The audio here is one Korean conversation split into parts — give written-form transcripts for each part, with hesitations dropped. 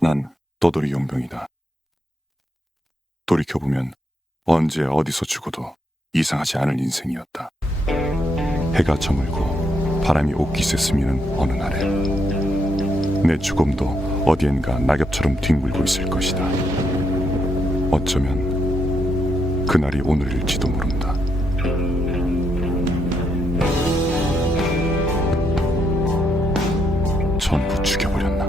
난 떠돌이 용병이다. 돌이켜보면 언제 어디서 죽어도 이상하지 않을 인생이었다. 해가 저물고 바람이 옷깃에 스미는 어느 날에 내 죽음도 어디엔가 낙엽처럼 뒹굴고 있을 것이다. 어쩌면 그날이 오늘일지도 모른다. 전부 죽여버렸나?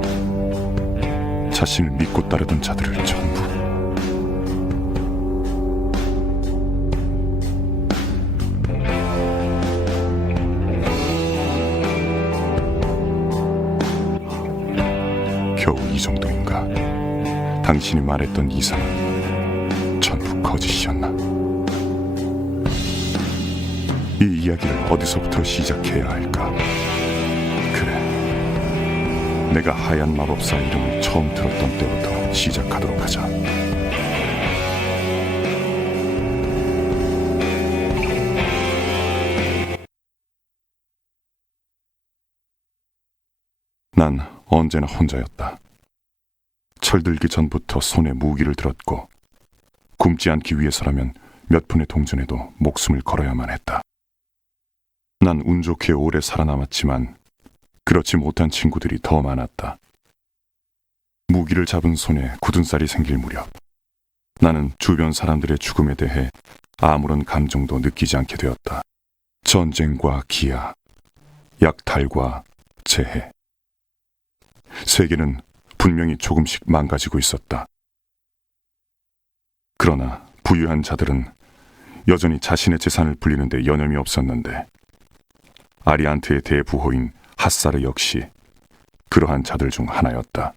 자신을 믿고 따르던 자들을 전부. 겨우 이 정도인가? 당신이 말했던 이상은 전부 거짓이었나? 이 이야기를 어디서부터 시작해야 할까? 그래, 내가 하얀 마법사 이름을 처음 들었던 때부터 시작하도록 하자. 난 언제나 혼자였다. 철들기 전부터 손에 무기를 들었고 굶지 않기 위해서라면 몇 푼의 동전에도 목숨을 걸어야만 했다. 난 운 좋게 오래 살아남았지만 그렇지 못한 친구들이 더 많았다. 무기를 잡은 손에 굳은 살이 생길 무렵 나는 주변 사람들의 죽음에 대해 아무런 감정도 느끼지 않게 되었다. 전쟁과 기아, 약탈과 재해. 세계는 분명히 조금씩 망가지고 있었다. 그러나 부유한 자들은 여전히 자신의 재산을 불리는 데 여념이 없었는데 아리안트의 대부호인 핫사르 역시 그러한 자들 중 하나였다.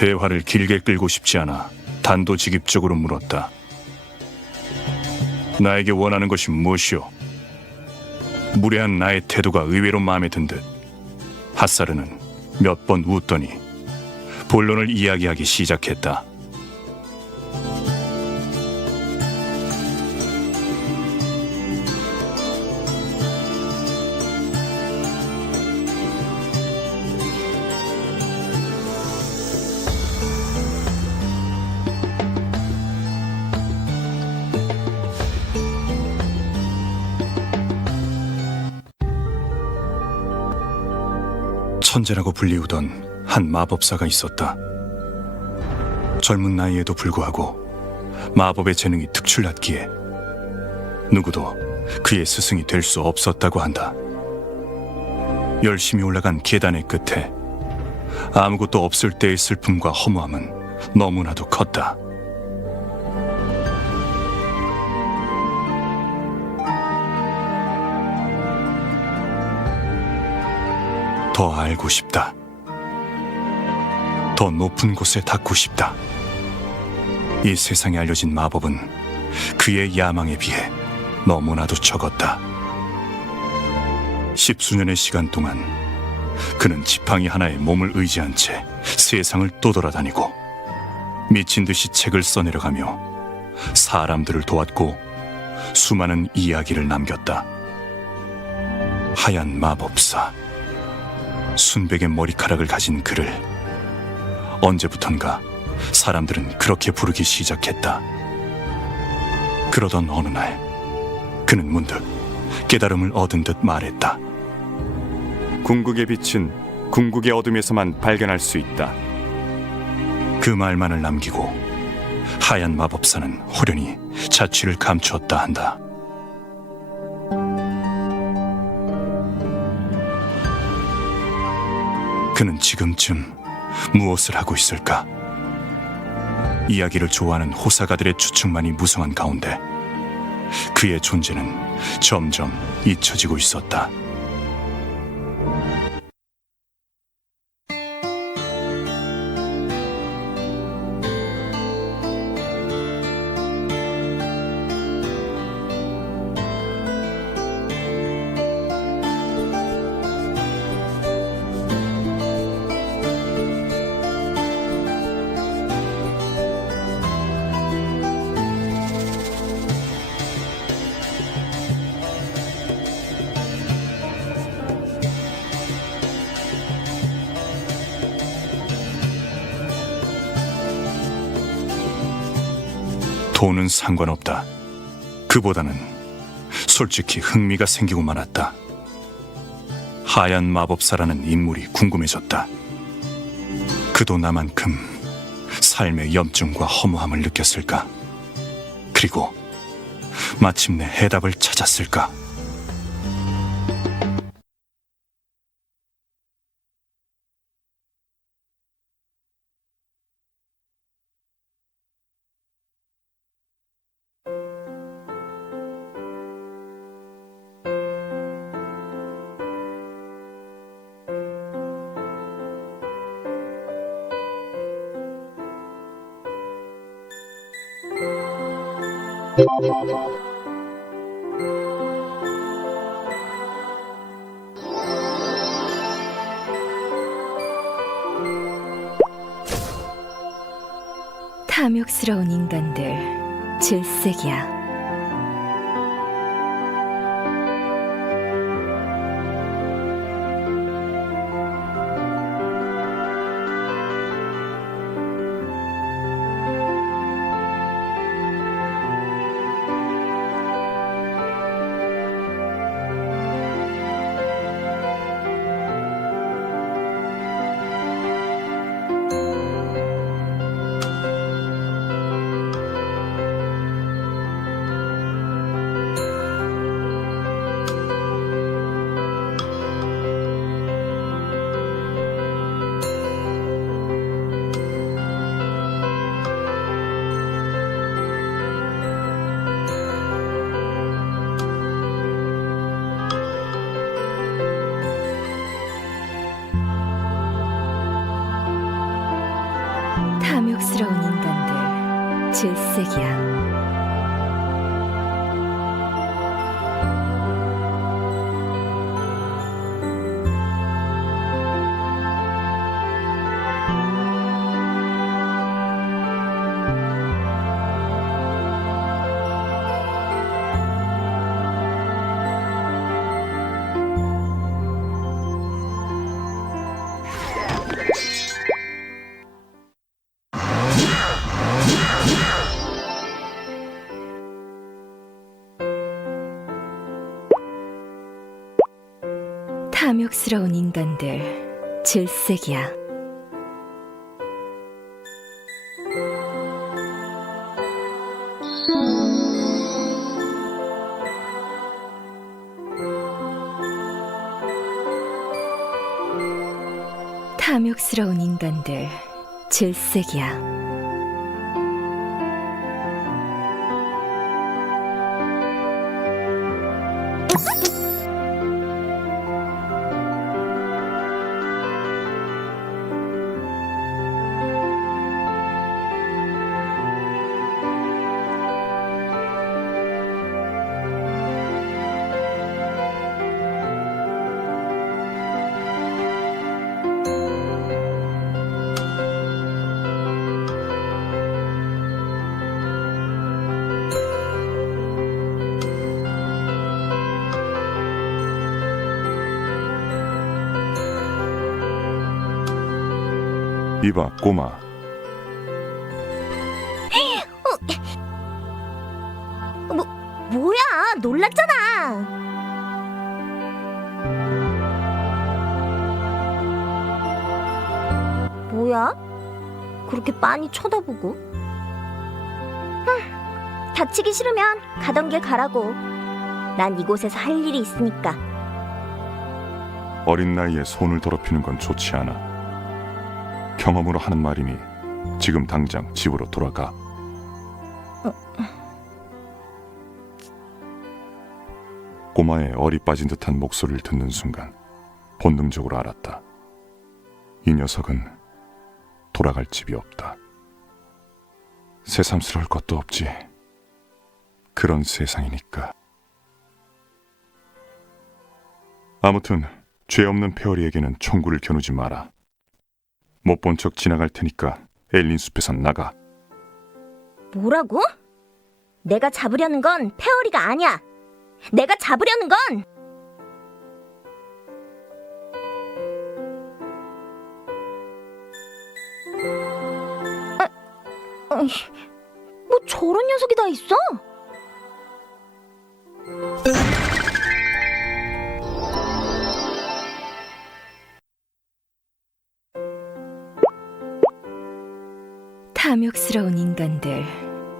대화를 길게 끌고 싶지 않아 단도직입적으로 물었다. 나에게 원하는 것이 무엇이오? 무례한 나의 태도가 의외로 마음에 든 듯 핫사르는 몇 번 웃더니 본론을 이야기하기 시작했다. 천재라고 불리우던 한 마법사가 있었다. 젊은 나이에도 불구하고 마법의 재능이 특출났기에 누구도 그의 스승이 될 수 없었다고 한다. 열심히 올라간 계단의 끝에 아무것도 없을 때의 슬픔과 허무함은 너무나도 컸다. 더 알고 싶다. 더 높은 곳에 닿고 싶다. 이 세상에 알려진 마법은 그의 야망에 비해 너무나도 적었다. 10수년의 시간 동안 그는 지팡이 하나에 몸을 의지한 채 세상을 떠돌아다니고 미친 듯이 책을 써내려가며 사람들을 도왔고 수많은 이야기를 남겼다. 하얀 마법사. 순백의 머리카락을 가진 그를 언제부턴가 사람들은 그렇게 부르기 시작했다. 그러던 어느 날 그는 문득 깨달음을 얻은 듯 말했다. 궁극의 빛은 궁극의 어둠에서만 발견할 수 있다. 그 말만을 남기고 하얀 마법사는 호련히 자취를 감추었다 한다. 그는 지금쯤 무엇을 하고 있을까? 이야기를 좋아하는 호사가들의 추측만이 무성한 가운데 그의 존재는 점점 잊혀지고 있었다. 돈은 상관없다. 그보다는 솔직히 흥미가 생기고 말았다. 하얀 마법사라는 인물이 궁금해졌다. 그도 나만큼 삶의 염증과 허무함을 느꼈을까? 그리고 마침내 해답을 찾았을까? 탐욕스러운 인간들, 질색이야. 탐욕스러운 인간들 질색이야. 탐욕스러운 인간들 질색이야. 탐욕스러운 인간들 질색이야. 이봐, 꼬마. 뭐야? 놀랐잖아. 뭐야? 그렇게 빤히 쳐다보고. 다치기 싫으면 가던 길 가라고. 난 이곳에서 할 일이 있으니까. 어린 나이에 손을 더럽히는 건 좋지 않아. 경험으로 하는 말이니 지금 당장 집으로 돌아가. 꼬마의 어리 빠진 듯한 목소리를 듣는 순간 본능적으로 알았다. 이 녀석은 돌아갈 집이 없다. 새삼스러울 것도 없지. 그런 세상이니까. 아무튼 죄 없는 페어리에게는 총구를 겨누지 마라. 못 본 척 지나갈 테니까 엘린 숲에선 나가. 뭐라고? 내가 잡으려는 건 페어리가 아니야. 내가 잡으려는 건 뭐 저런 녀석이 다 있어? 탐욕스러운 인간들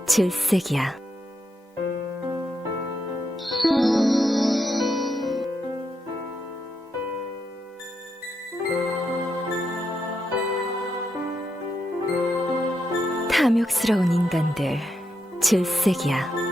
질색이야. 탐욕스러운 인간들 질색이야.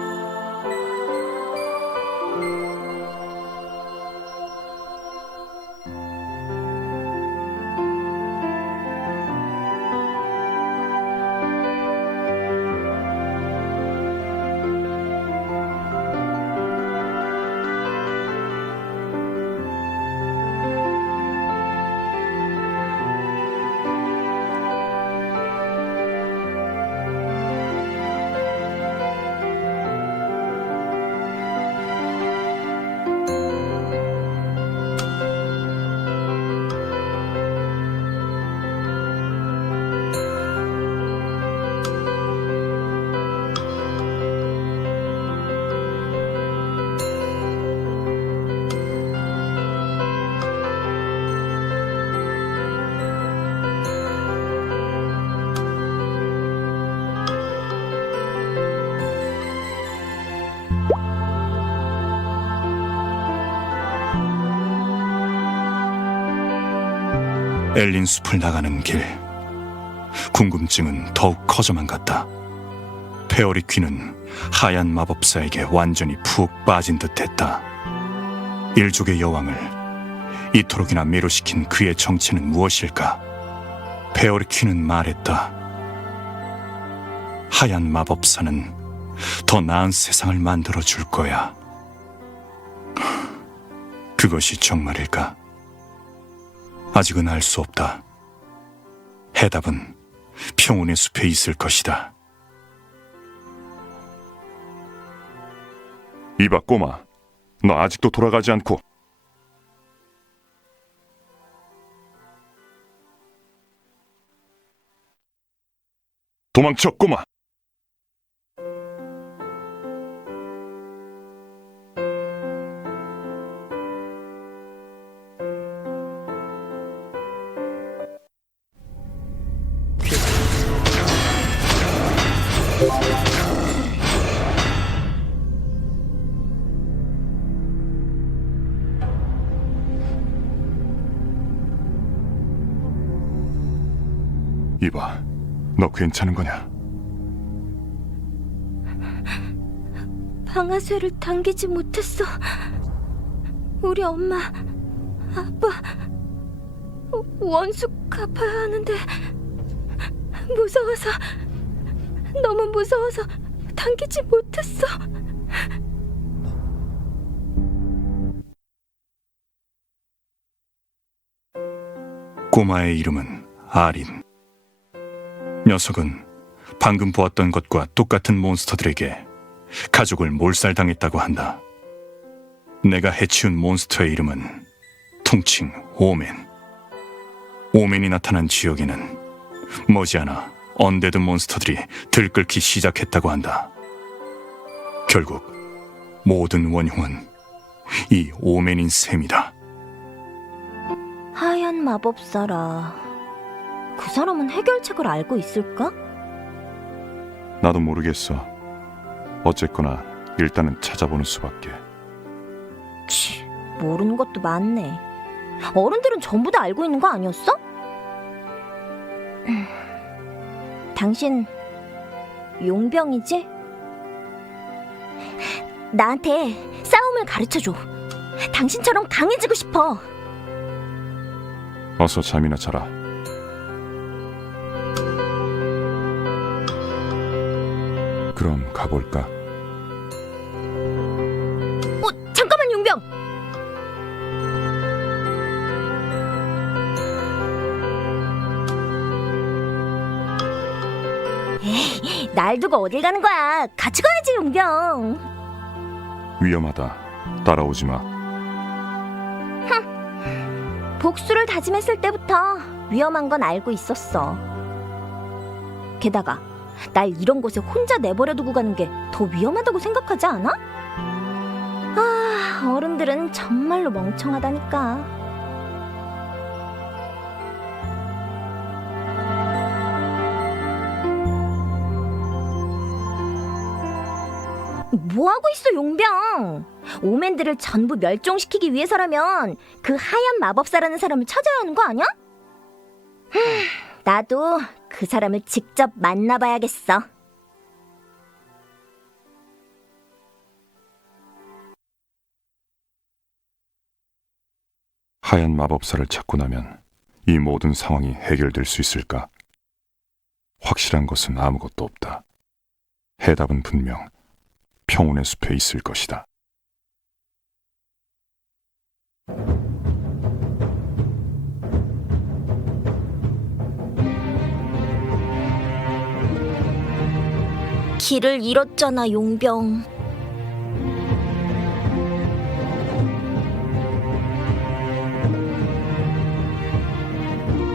엘린 숲을 나가는 길, 궁금증은 더욱 커져만 갔다. 페어리 퀸은 하얀 마법사에게 완전히 푹 빠진 듯했다. 일족의 여왕을 이토록이나 매료시킨 그의 정체는 무엇일까? 페어리 퀸은 말했다. 하얀 마법사는 더 나은 세상을 만들어 줄 거야. 그것이 정말일까? 아직은 알 수 없다. 해답은 평온의 숲에 있을 것이다. 이봐 꼬마, 너 아직도 돌아가지 않고. 도망쳐 꼬마. 이봐, 너 괜찮은 거냐? 방아쇠를 당기지 못했어. 우리 엄마, 아빠, 원수 갚아야 하는데 무서워서, 너무 무서워서 당기지 못했어. 꼬마의 이름은 아린. 녀석은 방금 보았던 것과 똑같은 몬스터들에게 가족을 몰살당했다고 한다. 내가 해치운 몬스터의 이름은 통칭 오멘. 오멘이 나타난 지역에는 머지않아 언데드 몬스터들이 들끓기 시작했다고 한다. 결국 모든 원흉은 이 오멘인 셈이다. 하얀 마법사라. 그 사람은 해결책을 알고 있을까? 나도 모르겠어. 어쨌거나 일단은 찾아보는 수밖에. 치, 모르는 것도 많네. 어른들은 전부 다 알고 있는 거 아니었어? 당신 용병이지? 나한테 싸움을 가르쳐줘. 당신처럼 강해지고 싶어. 어서 잠이나 자라. 그럼 가볼까? 잠깐만 용병. 에이, 날 두고 어딜 가는 거야? 같이 가야지 용병. 위험하다. 따라오지 마. 복수를 다짐했을 때부터 위험한 건 알고 있었어. 게다가 날 이런 곳에 혼자 내버려 두고 가는 게 더 위험하다고 생각하지 않아? 아, 어른들은 정말로 멍청하다니까. 뭐하고 있어 용병? 오맨들을 전부 멸종시키기 위해서라면 그 하얀 마법사라는 사람을 찾아야 하는 거 아니야? 나도 그 사람을 직접 만나봐야겠어. 하얀 마법사를 찾고 나면 이 모든 상황이 해결될 수 있을까? 확실한 것은 아무것도 없다. 해답은 분명 평온의 숲에 있을 것이다. 길을 잃었잖아 용병.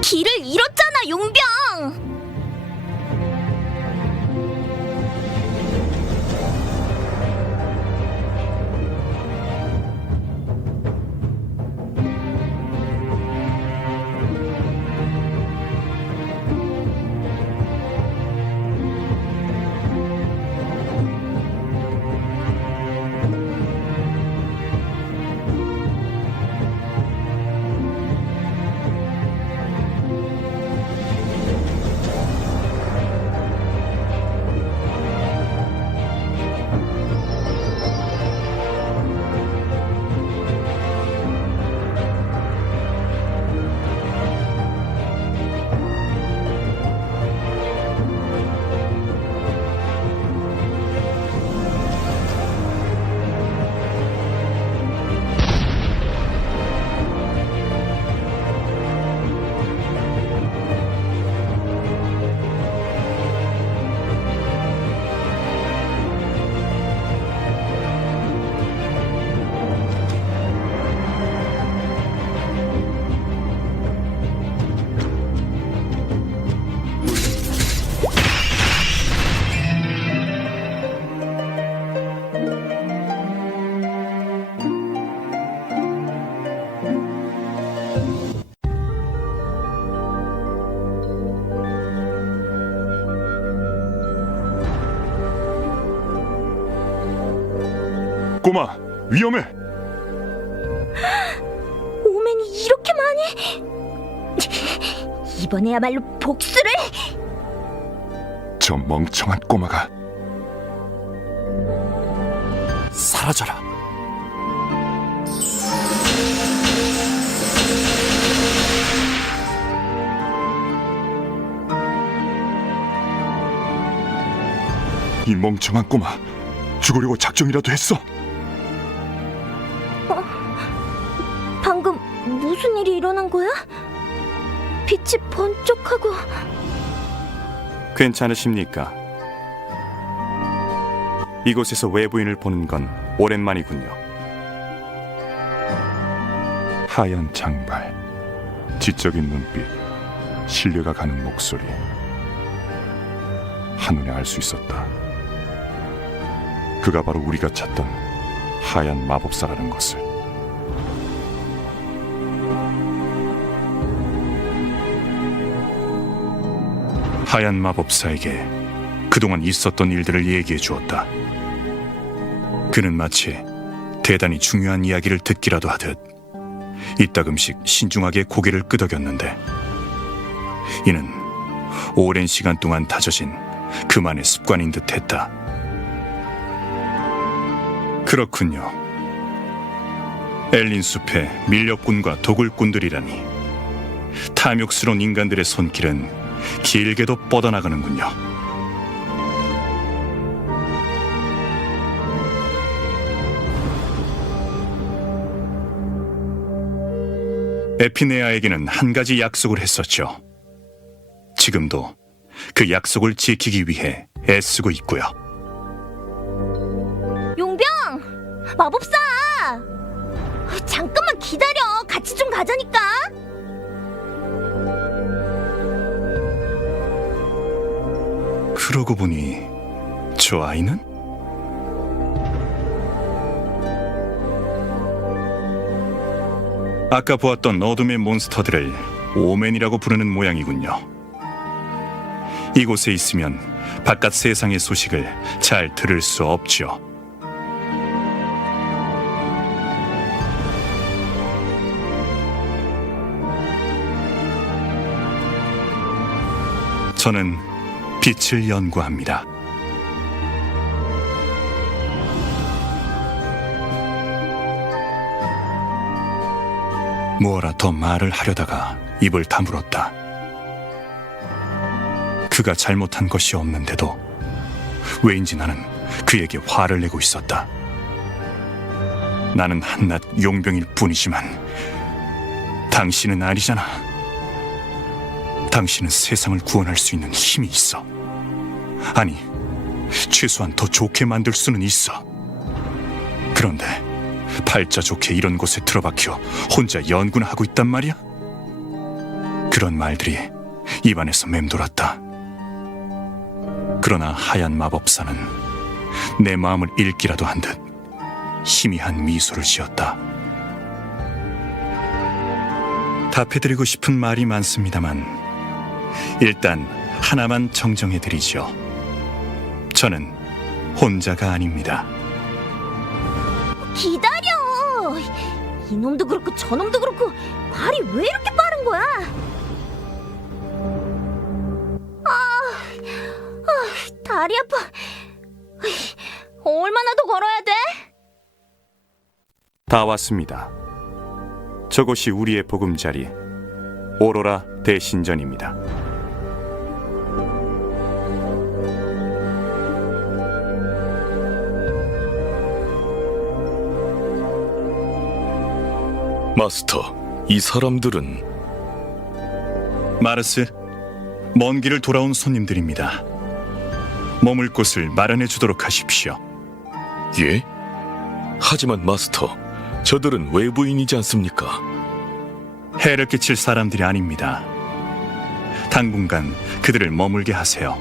길을 잃었잖아 용병. 꼬마, 위험해! 오맨이 이렇게 많이? 이번에야말로 복수를! 저 멍청한 꼬마가 사라져라. 이 멍청한 꼬마 죽으려고 작정이라도 했어. 방금 무슨 일이 일어난 거야? 빛이 번쩍하고. 괜찮으십니까? 이곳에서 외부인을 보는 건 오랜만이군요. 하얀 장발, 지적인 눈빛, 신뢰가 가는 목소리. 한눈에 알 수 있었다. 그가 바로 우리가 찾던 하얀 마법사라는 것을. 하얀 마법사에게 그동안 있었던 일들을 얘기해 주었다. 그는 마치 대단히 중요한 이야기를 듣기라도 하듯 이따금씩 신중하게 고개를 끄덕였는데 이는 오랜 시간 동안 다져진 그만의 습관인 듯했다. 그렇군요. 엘린 숲의 밀렵꾼과 도굴꾼들이라니 탐욕스러운 인간들의 손길은 길게도 뻗어나가는군요. 에피네아에게는 한 가지 약속을 했었죠. 지금도 그 약속을 지키기 위해 애쓰고 있고요. 용병! 마법사! 잠깐만 기다려. 같이 좀 가자니까. 그러고 보니 저 아이는? 아까 보았던 어둠의 몬스터들을 오맨이라고 부르는 모양이군요. 이곳에 있으면 바깥 세상의 소식을 잘 들을 수 없죠. 저는 빛을 연구합니다. 뭐라 더 말을 하려다가 입을 다물었다. 그가 잘못한 것이 없는데도 왜인지 나는 그에게 화를 내고 있었다. 나는 한낱 용병일 뿐이지만 당신은 아니잖아. 당신은 세상을 구원할 수 있는 힘이 있어. 아니, 최소한 더 좋게 만들 수는 있어. 그런데 팔자 좋게 이런 곳에 틀어박혀 혼자 연구나 하고 있단 말이야? 그런 말들이 입안에서 맴돌았다. 그러나 하얀 마법사는 내 마음을 읽기라도 한 듯 희미한 미소를 지었다. 답해드리고 싶은 말이 많습니다만 일단 하나만 정정해드리죠. 저는 혼자가 아닙니다. 기다려. 이놈도 그렇고 저놈도 그렇고 발이 왜 이렇게 빠른 거야? 다리 아파. 얼마나 더 걸어야 돼? 다 왔습니다. 저곳이 우리의 보금자리 오로라 대신전입니다. 마스터, 이 사람들은 마르스, 먼 길을 돌아온 손님들입니다. 머물 곳을 마련해 주도록 하십시오. 예? 하지만 마스터, 저들은 외부인이지 않습니까? 해를 끼칠 사람들이 아닙니다. 당분간 그들을 머물게 하세요.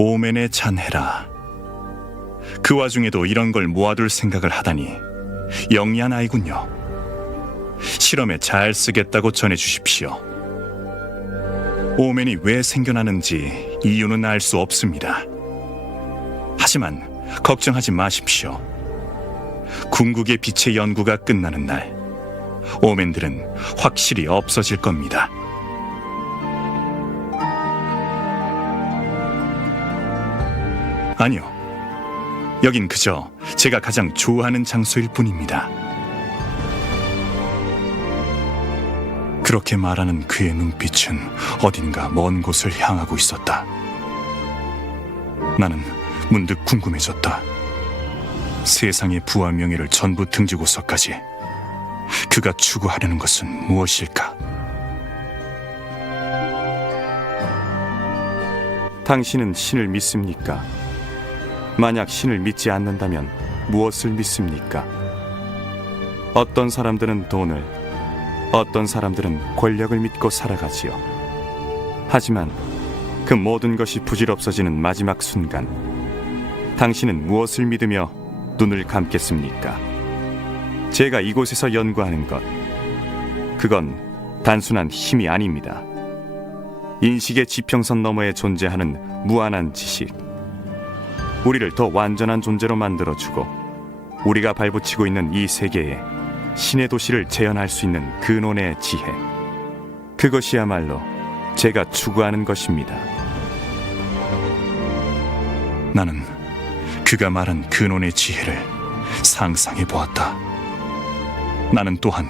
오맨의 잔해라. 그 와중에도 이런 걸 모아둘 생각을 하다니 영리한 아이군요. 실험에 잘 쓰겠다고 전해주십시오. 오맨이 왜 생겨나는지 이유는 알 수 없습니다. 하지만 걱정하지 마십시오. 궁극의 빛의 연구가 끝나는 날, 오맨들은 확실히 없어질 겁니다. 아니요, 여긴 그저 제가 가장 좋아하는 장소일 뿐입니다. 그렇게 말하는 그의 눈빛은 어딘가 먼 곳을 향하고 있었다. 나는 문득 궁금해졌다. 세상의 부와 명예를 전부 등지고서까지 그가 추구하려는 것은 무엇일까? 당신은 신을 믿습니까? 만약 신을 믿지 않는다면 무엇을 믿습니까? 어떤 사람들은 돈을, 어떤 사람들은 권력을 믿고 살아가지요. 하지만 그 모든 것이 부질없어지는 마지막 순간, 당신은 무엇을 믿으며 눈을 감겠습니까? 제가 이곳에서 연구하는 것, 그건 단순한 힘이 아닙니다. 인식의 지평선 너머에 존재하는 무한한 지식, 우리를 더 완전한 존재로 만들어주고 우리가 발붙이고 있는 이 세계에 신의 도시를 재현할 수 있는 근원의 지혜, 그것이야말로 제가 추구하는 것입니다. 나는 그가 말한 근원의 지혜를 상상해 보았다. 나는 또한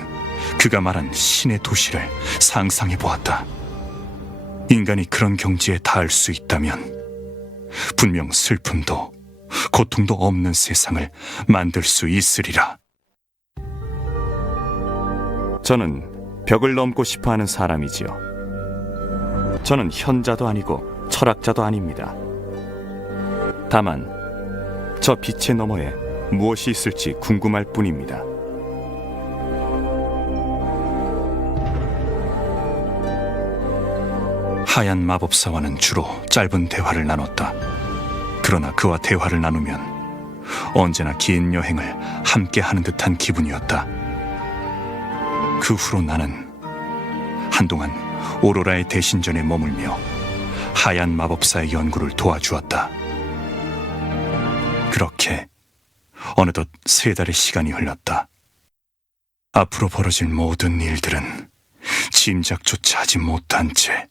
그가 말한 신의 도시를 상상해 보았다. 인간이 그런 경지에 닿을 수 있다면 분명 슬픔도 고통도 없는 세상을 만들 수 있으리라. 저는 벽을 넘고 싶어하는 사람이지요. 저는 현자도 아니고 철학자도 아닙니다. 다만 저 빛의 너머에 무엇이 있을지 궁금할 뿐입니다. 하얀 마법사와는 주로 짧은 대화를 나눴다. 그러나 그와 대화를 나누면 언제나 긴 여행을 함께 하는 듯한 기분이었다. 그 후로 나는 한동안 오로라의 대신전에 머물며 하얀 마법사의 연구를 도와주었다. 그렇게 어느덧 3달의 시간이 흘렀다. 앞으로 벌어질 모든 일들은 짐작조차 하지 못한 채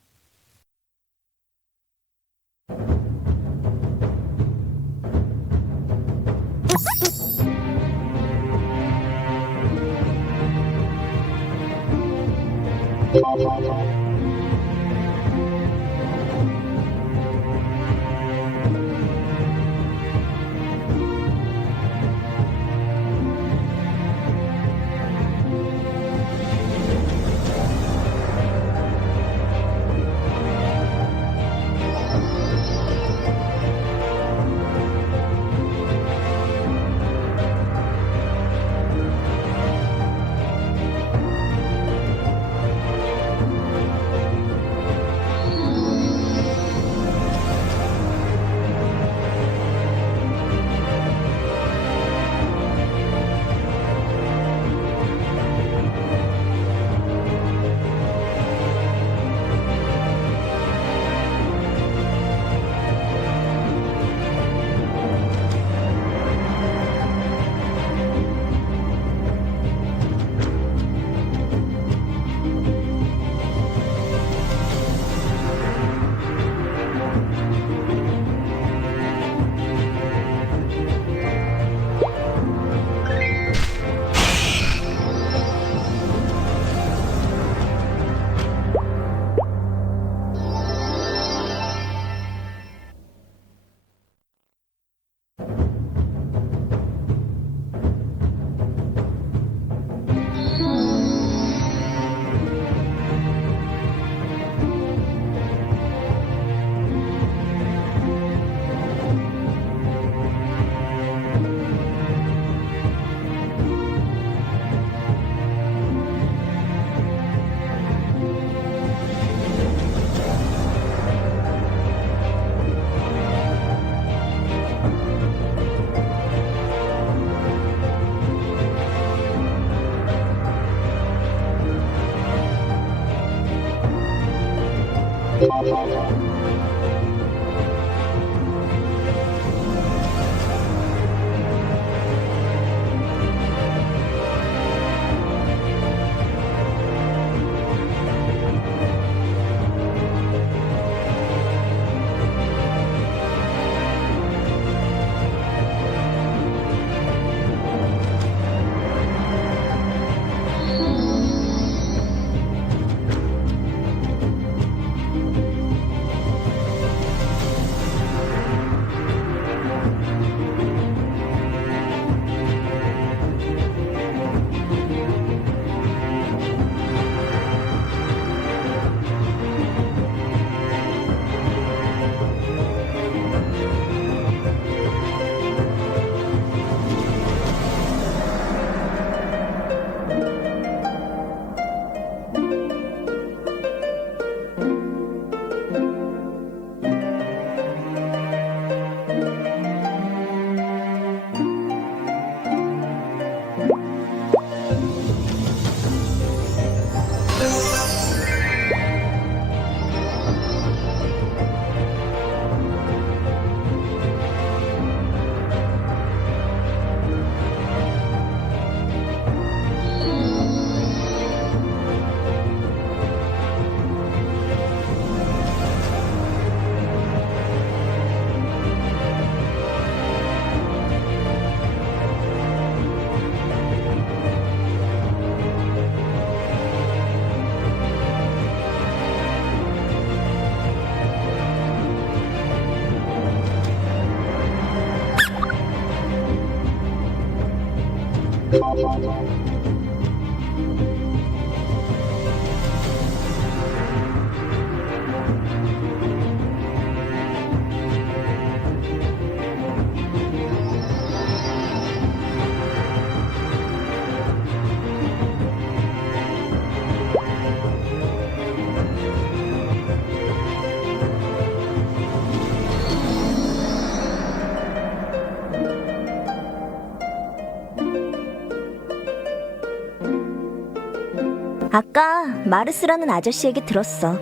아까 마르스라는 아저씨에게 들었어.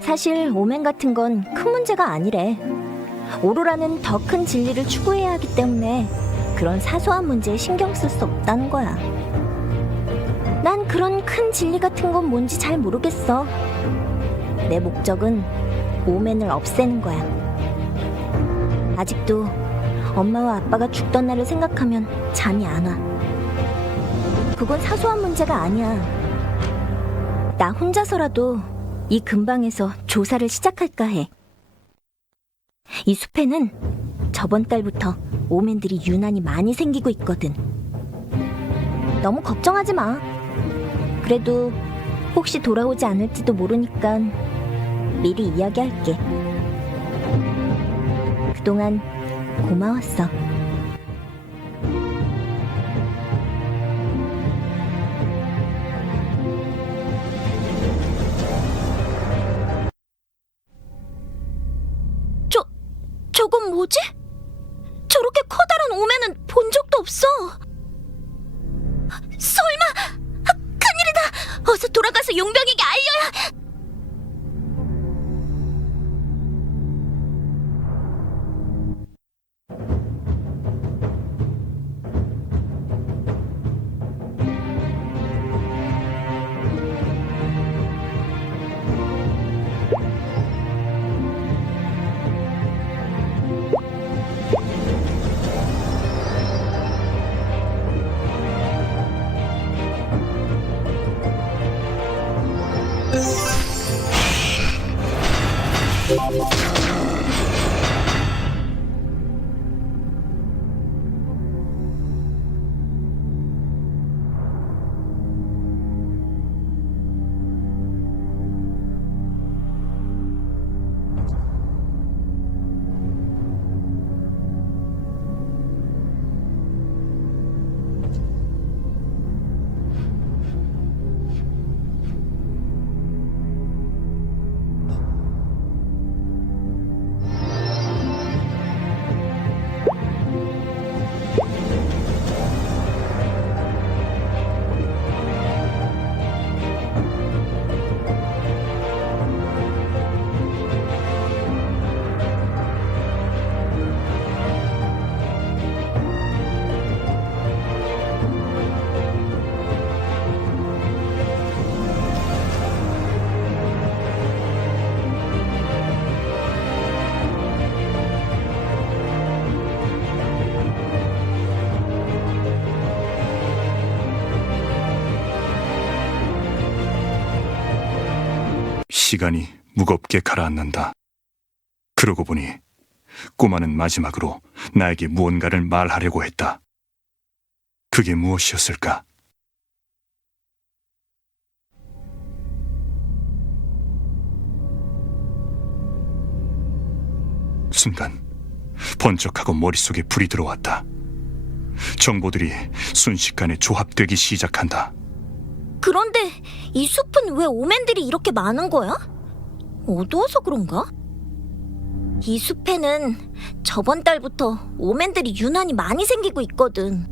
사실 오멘 같은 건 큰 문제가 아니래. 오로라는 더 큰 진리를 추구해야 하기 때문에 그런 사소한 문제에 신경 쓸 수 없다는 거야. 난 그런 큰 진리 같은 건 뭔지 잘 모르겠어. 내 목적은 오멘을 없애는 거야. 아직도 엄마와 아빠가 죽던 날을 생각하면 잠이 안 와. 그건 사소한 문제가 아니야. 나 혼자서라도 이 근방에서 조사를 시작할까 해. 이 숲에는 저번 달부터 오맨들이 유난히 많이 생기고 있거든. 너무 걱정하지 마. 그래도 혹시 돌아오지 않을지도 모르니까 미리 이야기할게. 그동안 고마웠어. 저건 뭐지? 저렇게 커다란 오맨은 본 적도 없어. 설마 큰일이다. 어서 돌아가서 용병에게 알려야. 시간이 무겁게 가라앉는다. 그러고 보니 꼬마는 마지막으로 나에게 무언가를 말하려고 했다. 그게 무엇이었을까? 순간 번쩍하고 머릿속에 불이 들어왔다. 정보들이 순식간에 조합되기 시작한다. 그런데 이 숲은 왜 오맨들이 이렇게 많은 거야? 어두워서 그런가? 이 숲에는 저번 달부터 오맨들이 유난히 많이 생기고 있거든.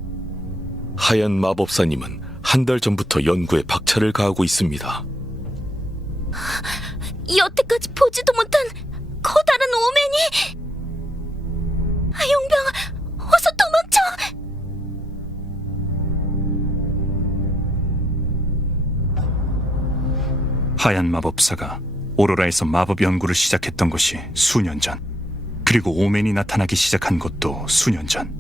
하얀 마법사님은 한 달 전부터 연구에 박차를 가하고 있습니다. 여태까지 보지도 못한 커다란 오맨이! 용병, 어서 도망쳐! 하얀 마법사가 오로라에서 마법 연구를 시작했던 것이 수년 전, 그리고 오맨이 나타나기 시작한 것도 수년 전.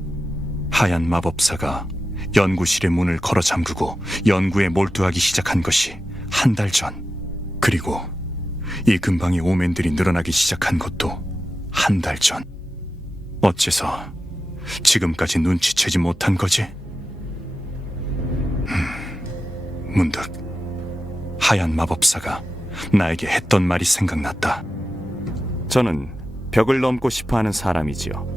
하얀 마법사가 연구실의 문을 걸어 잠그고 연구에 몰두하기 시작한 것이 한 달 전, 그리고 이 근방에 오맨들이 늘어나기 시작한 것도 한 달 전. 어째서 지금까지 눈치채지 못한 거지? 문득 하얀 마법사가 나에게 했던 말이 생각났다. 저는 벽을 넘고 싶어하는 사람이지요.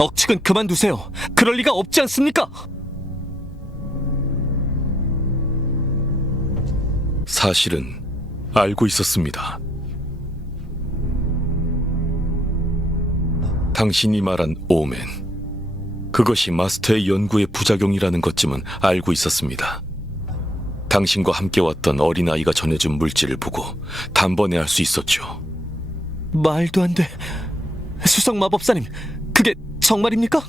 억측은 그만두세요. 그럴 리가 없지 않습니까? 사실은 알고 있었습니다. 당신이 말한 오멘, 그것이 마스터의 연구의 부작용이라는 것쯤은 알고 있었습니다. 당신과 함께 왔던 어린아이가 전해준 물질을 보고 단번에 알 수 있었죠. 말도 안 돼. 수석 마법사님, 그게 정말입니까?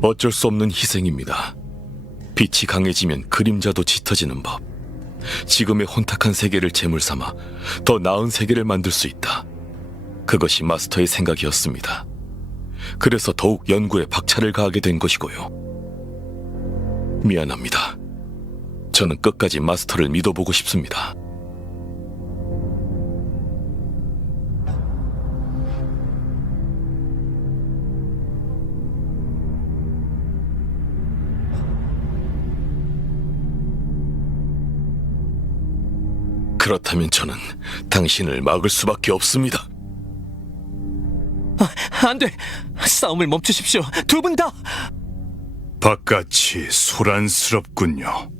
어쩔 수 없는 희생입니다. 빛이 강해지면 그림자도 짙어지는 법. 지금의 혼탁한 세계를 제물 삼아 더 나은 세계를 만들 수 있다. 그것이 마스터의 생각이었습니다. 그래서 더욱 연구에 박차를 가하게 된 것이고요. 미안합니다. 저는 끝까지 마스터를 믿어보고 싶습니다. 그렇다면 저는 당신을 막을 수밖에 없습니다. 안 돼. 싸움을 멈추십시오. 두 분 다. 바깥이 소란스럽군요.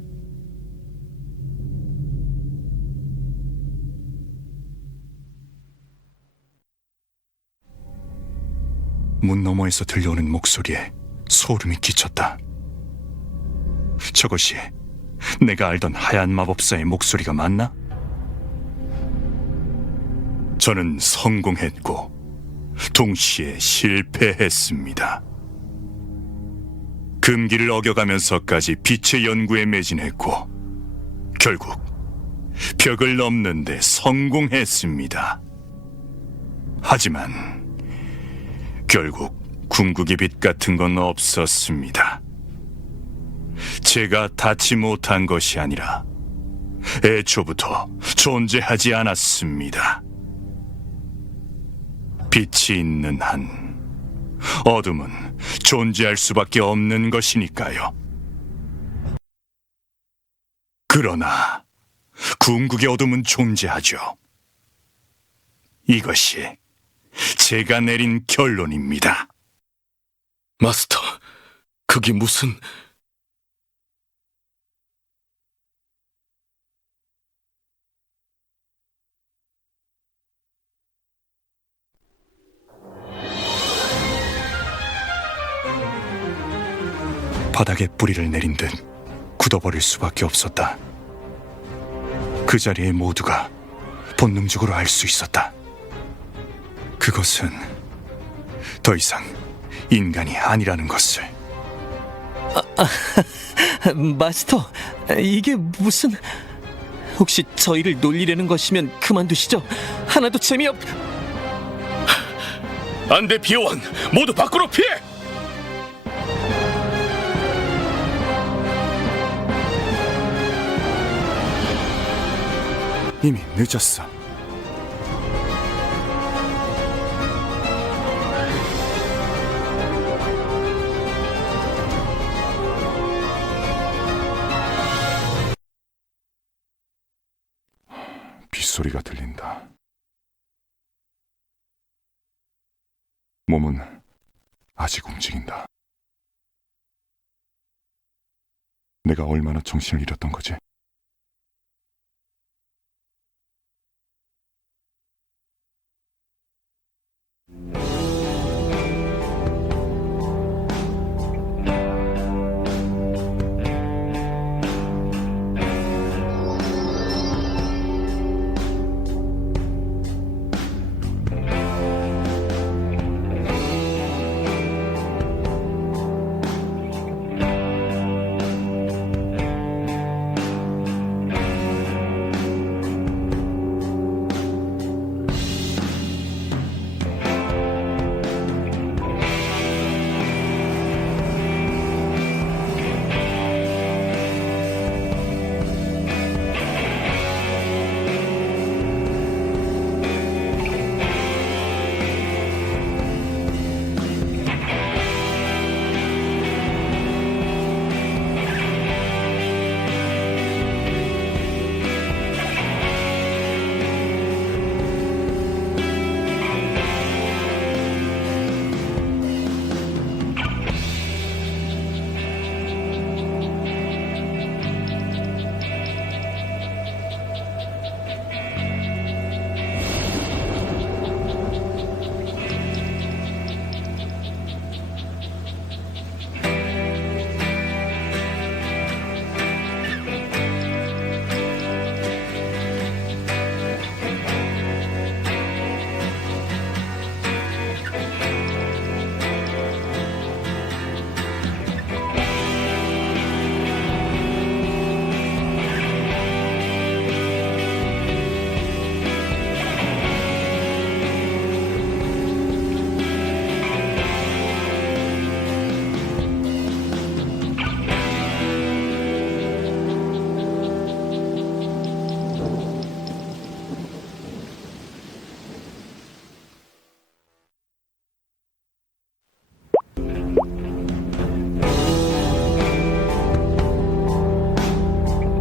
문 너머에서 들려오는 목소리에 소름이 끼쳤다. 저것이 내가 알던 하얀 마법사의 목소리가 맞나? 저는 성공했고 동시에 실패했습니다. 금기를 어겨가면서까지 빛의 연구에 매진했고 결국 벽을 넘는 데 성공했습니다. 하지만 결국 궁극의 빛 같은 건 없었습니다. 제가 닿지 못한 것이 아니라 애초부터 존재하지 않았습니다. 빛이 있는 한 어둠은 존재할 수밖에 없는 것이니까요. 그러나 궁극의 어둠은 존재하죠. 이것이 제가 내린 결론입니다. 마스터, 그게 무슨... 바닥에 뿌리를 내린 듯 굳어버릴 수밖에 없었다. 그 자리에 모두가 본능적으로 알 수 있었다. 그것은 더 이상 인간이 아니라는 것을. 마스터, 이게 무슨... 혹시 저희를 놀리려는 것이면 그만두시죠. 하나도 재미없... 안돼, 비호원! 모두 밖으로 피해! 이미 늦었어. 빗소리가 들린다. 몸은 아직 움직인다. 내가 얼마나 정신을 잃었던 거지?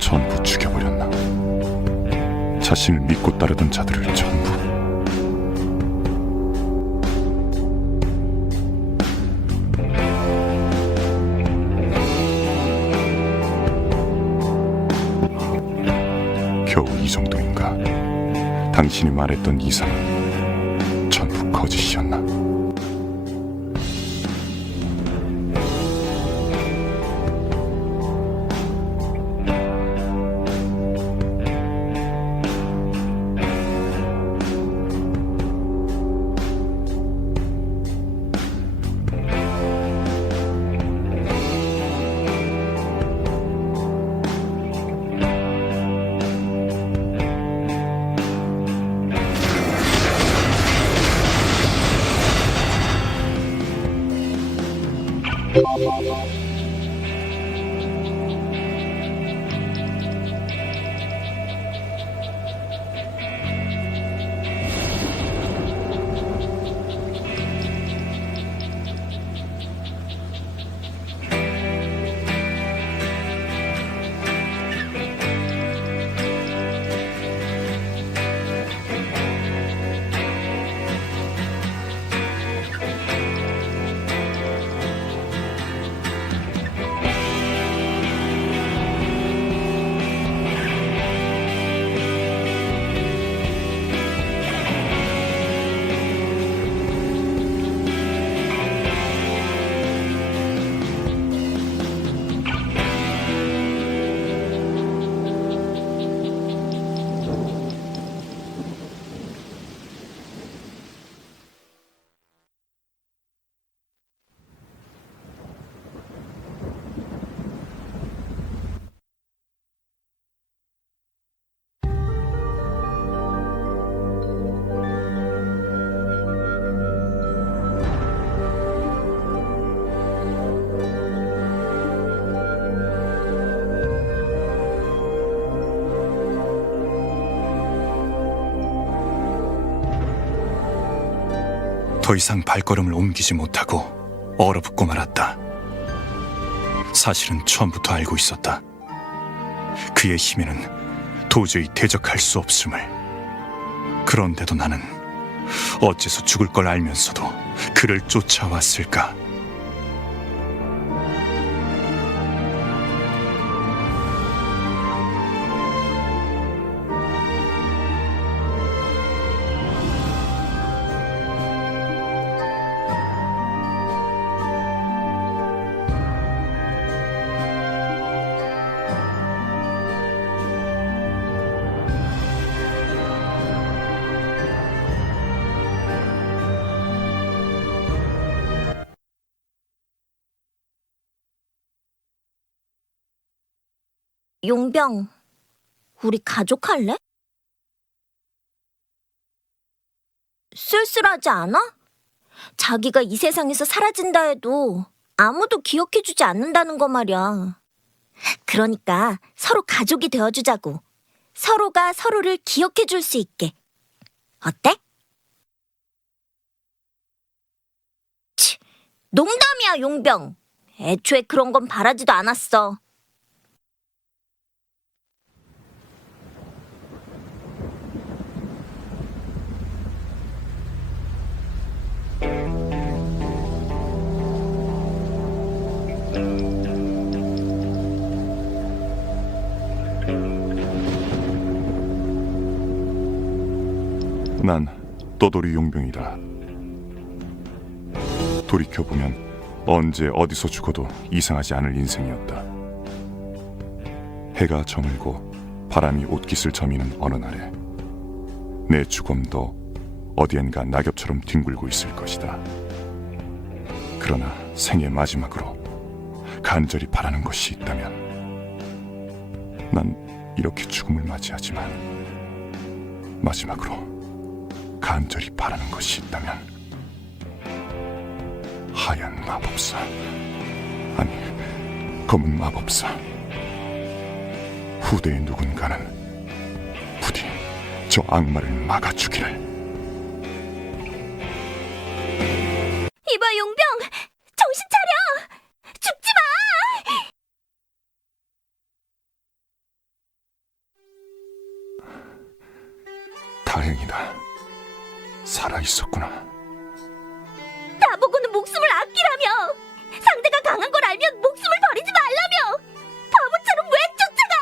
전부 죽여버렸나? 자신을 믿고 따르던 자들을 전부. 겨우 이 정도인가? 당신이 말했던 이상은 전부 거짓이었나? 더 이상 발걸음을 옮기지 못하고 얼어붙고 말았다. 사실은 처음부터 알고 있었다. 그의 힘에는 도저히 대적할 수 없음을. 그런데도 나는 어째서 죽을 걸 알면서도 그를 쫓아왔을까? 용병, 우리 가족 할래? 쓸쓸하지 않아? 자기가 이 세상에서 사라진다 해도 아무도 기억해주지 않는다는 거 말이야. 그러니까 서로 가족이 되어주자고. 서로가 서로를 기억해줄 수 있게. 어때? 치, 농담이야, 용병. 애초에 그런 건 바라지도 않았어. 난 떠돌이 용병이다. 돌이켜보면 언제 어디서 죽어도 이상하지 않을 인생이었다. 해가 저물고 바람이 옷깃을 저미는 어느 날에 내 죽음도 어디엔가 낙엽처럼 뒹굴고 있을 것이다. 그러나 생의 마지막으로 간절히 바라는 것이 있다면 난 이렇게 죽음을 맞이하지만 마지막으로 간절히 바라는 것이 있다면 하얀 마법사, 아니 검은 마법사, 후대의 누군가는 부디 저 악마를 막아주기를. 이봐, 용병! 정신 차려! 죽지 마! 다행이다. 살아있었구나. 나보고는 목숨을 아끼라며! 상대가 강한 걸 알면 목숨을 버리지 말라며! 바보처럼 왜 쫓아가!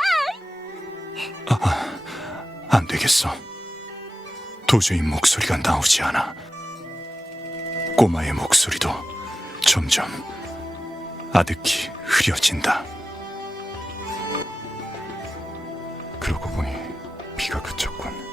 안 되겠어. 도저히 목소리가 나오지 않아. 꼬마의 목소리도 점점 아득히 흐려진다. 그러고 보니 비가 그쳤군.